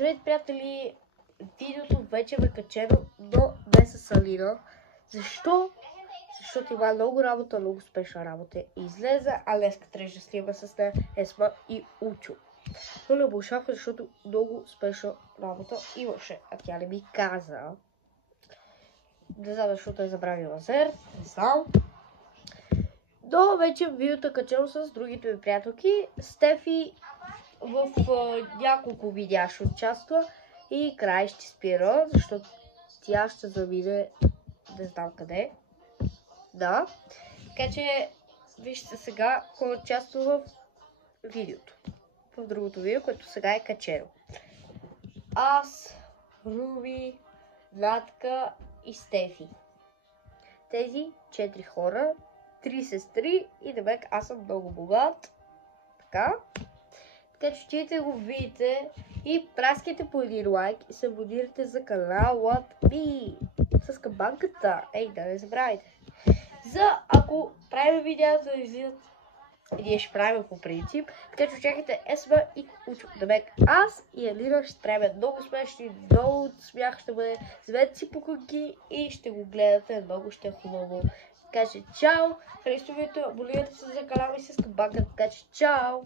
Здравейте, приятели! Видеото вече е качено, но не с Алина. Защо? Защото има много работа, много спешна работа. И излезе, а днеска трябваше да снима с нея Есма и Учо. Но не обушах, защото много спешна работа имаше, а тя не ми каза. Не знам, защото е забравила лазер, не знам. Но вече видеото е качено с другите ми приятелки. Стефи в няколко видеа ще участва и край ще спира, защото тя ще замине не знам къде. Да. Така че вижте сега кой участва в видеото. В другото видео, което сега е качено. Аз, Руби, Натка и Стефи. Тези 4 хора, 3 сестри и демек аз съм много богат. Така. Така че отидете го видите и праскайте по един лайк и се абонирайте за канала ми с камбанката. Ей, да не забравяйте. За ако правим видео да излизат, ние ще правим по принцип, така че чакайте Есма и Учо. Демек аз и Алина ще правим много смешни, много смях ще бъде, вземете си покупки и ще го гледате, много ще е хубаво. Така че чао, харесвайте, абонирайте се за канала ми с камбанката, така че чао!